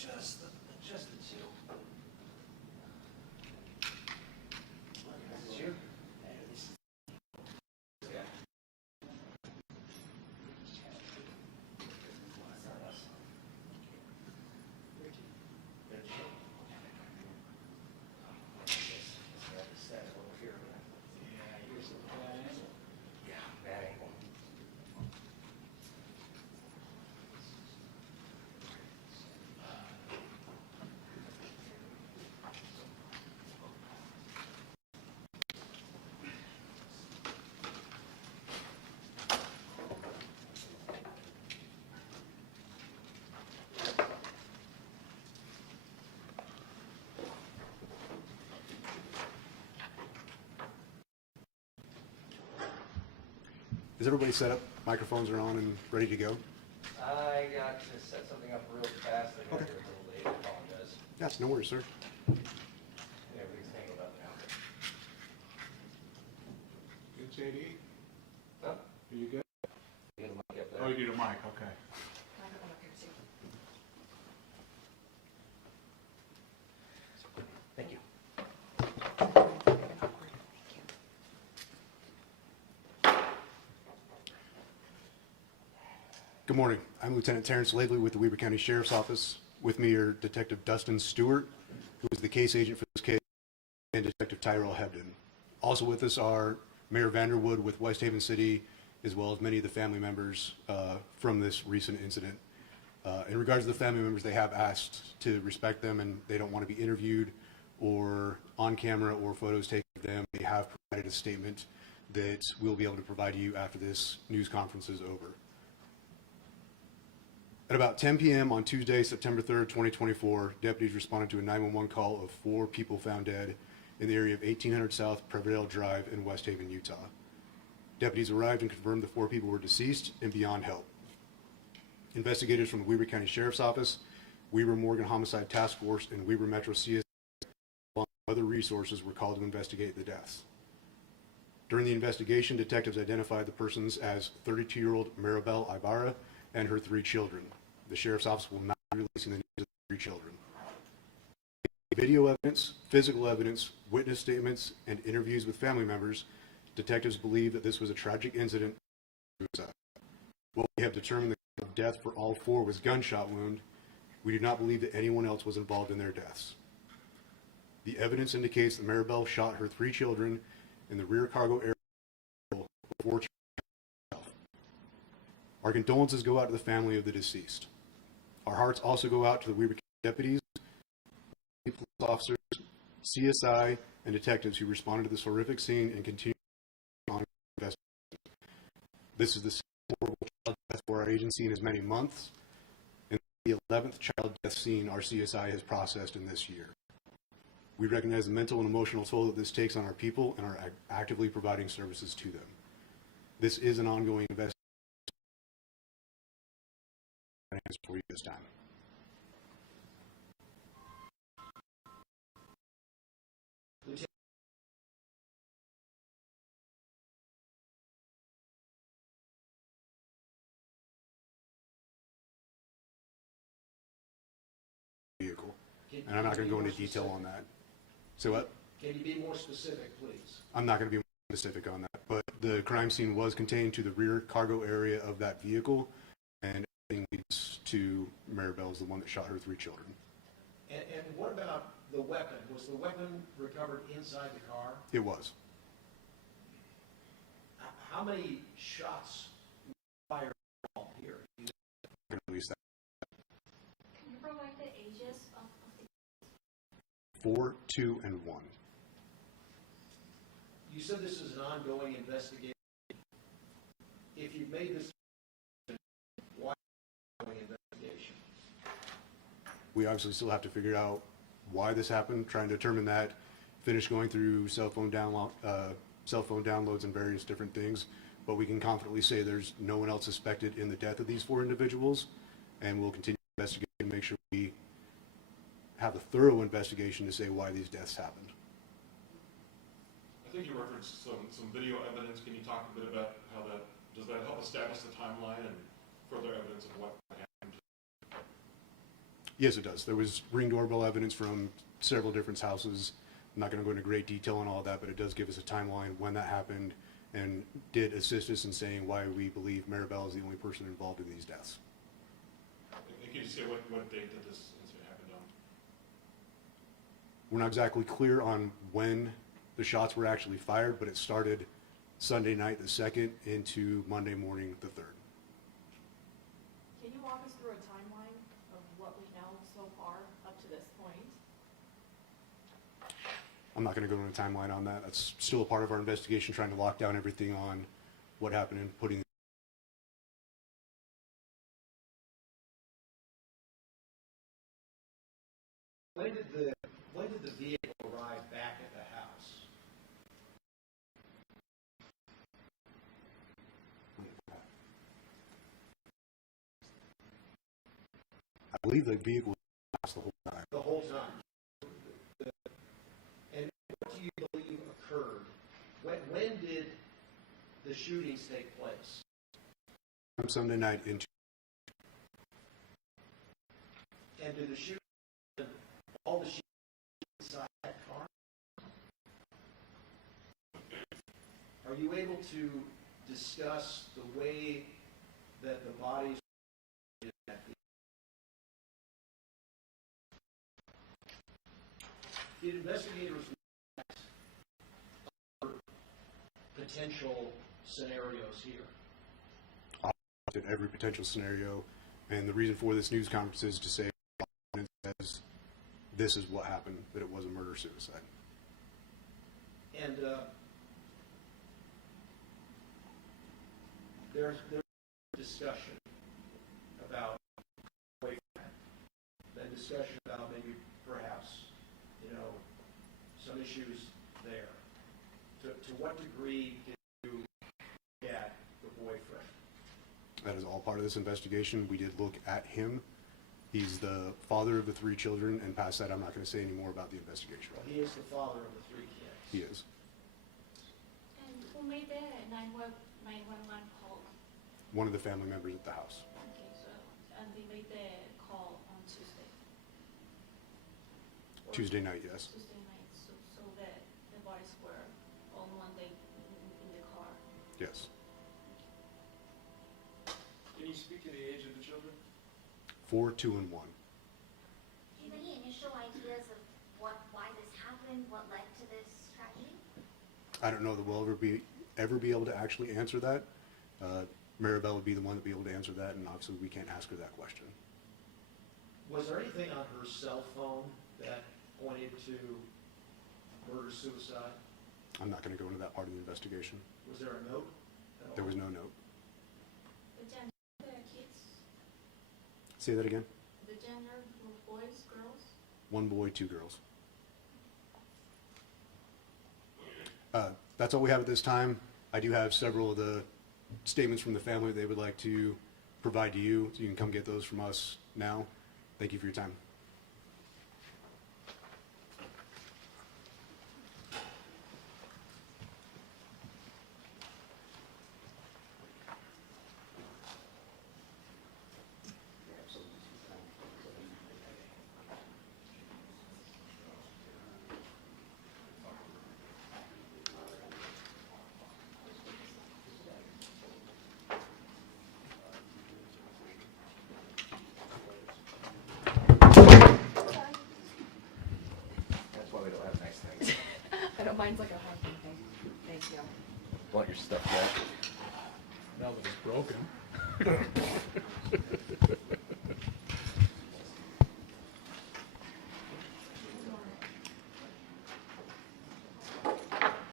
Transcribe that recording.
Just the two. Is this you? Yeah. Bad angle. Is everybody set up? Microphones are on and ready to go? I got to set something up real fast. I got here a little late. I apologize. Yes, no worries, sir. Yeah, everything's tangled up now. Good, JD? Huh? Are you good? You got a mic up there? Oh, you need a mic, okay. Thank you. Good morning. I'm Lieutenant Terrence Lavely with the Weber County Sheriff's Office. With me are Detective Dustin Stewart, who is the case agent for this case, and Detective Tyrell Hebden. Also with us are Mayor Vanderwood with West Haven City, as well as many of the family members from this recent incident. In regards to the family members, they have asked to respect them, and they don't want to be interviewed or on camera or photos taken of them. They have provided a statement that we'll be able to provide you after this news conference is over. At about 10 p.m. on Tuesday, September 3rd, 2024, deputies responded to a 911 call of 4 people found dead in the area of 1800 South Preverdale Drive in West Haven, Utah. Deputies arrived and confirmed the 4 people were deceased and beyond help. Investigators from the Weber County Sheriff's Office, Weber Morgan Homicide Task Force, and Weber Metro CSI, along with other resources, were called to investigate the deaths. During the investigation, detectives identified the persons as 32-year-old Maribel Ibarra and her 3 children. The Sheriff's Office will not be releasing the names of the 3 children. Video evidence, physical evidence, witness statements, and interviews with family members, detectives believe that this was a tragic incident. While we have determined the cause of death for all 4 was gunshot wound, we do not believe that anyone else was involved in their deaths. The evidence indicates that Maribel shot her 3 children in the rear cargo area before. Our condolences go out to the family of the deceased. Our hearts also go out to the Weber County deputies, police officers, CSI, and detectives who responded to this horrific scene and continue on investigation. This is the second horrible child death for our agency in as many months, and the 11th child death scene our CSI has processed in this year. We recognize the mental and emotional toll that this takes on our people and are actively providing services to them. This is an ongoing investigation for you this time. Vehicle. And I'm not going to go into detail on that. So what? Can you be more specific, please? I'm not going to be more specific on that, but the crime scene was contained to the rear cargo area of that vehicle, and everything leads to Maribel's the one that shot her 3 children. And what about the weapon? Was the weapon recovered inside the car? It was. How many shots fired here? I'm going to release that. Can you provide the ages of the 4, 2, and 1. You said this is an ongoing investigation. If you've made this, why ongoing investigation? We obviously still have to figure out why this happened, trying to determine that, finish going through cell phone downloads and various different things, but we can confidently say there's no one else suspected in the death of these 4 individuals, and we'll continue to investigate and make sure we have a thorough investigation to say why these deaths happened. I think you referenced some video evidence. Can you talk a bit about how does that help establish the timeline and further evidence of what happened? Yes, it does. There was Ring doorbell evidence from several different houses. I'm not going to go into great detail on all that, but it does give us a timeline when that happened and did assist us in saying why we believe Maribel is the only person involved in these deaths. And can you say what date that this incident happened on? We're not exactly clear on when the shots were actually fired, but it started Sunday night the 2nd into Monday morning the 3rd. Can you walk us through a timeline of what we know so far up to this point? I'm not going to go into a timeline on that. That's still a part of our investigation, trying to lock down everything on what happened and putting. When did the vehicle arrive back at the house? I believe the vehicle was the whole time. The whole time. And what do you believe occurred? When did the shootings take place? Sunday night into. And did the shootings, all the shootings inside that car? Are you able to discuss the way that the bodies were in that vehicle? Did investigators look at other potential scenarios here? At every potential scenario, and the reason for this news conference is to say says this is what happened, that it was a murder-suicide. And there's discussion about boyfriend, then discussion about maybe perhaps, some issues there. To what degree did you get the boyfriend? That is all part of this investigation. We did look at him. He's the father of the 3 children, and past that, I'm not going to say any more about the investigation. Well, he is the father of the 3 kids. He is. And who made the 911 call? One of the family members at the house. Okay, so, and they made the call on Tuesday. Or Tuesday night, yes. Tuesday night, so the bodies were on Monday in the car. Yes. Can you speak to the age of the children? 4, 2, and 1. Do you have any initial ideas of why this happened, what led to this tragedy? I don't know that we'll ever be able to actually answer that. Maribel would be the one to be able to answer that, and obviously we can't ask her that question. Was there anything on her cell phone that pointed to murder-suicide? I'm not going to go into that part of the investigation. Was there a note at all? There was no note. The gender of the kids, Say that again. the gender of boys, girls? 1 boy, 2 girls. That's all we have at this time. I do have several of the statements from the family they would like to provide to you, so you can come get those from us now. Thank you for your time. That's why we don't have nice things. I don't mind like a hug. Thank you. Want your stuff back? Now that it's broken.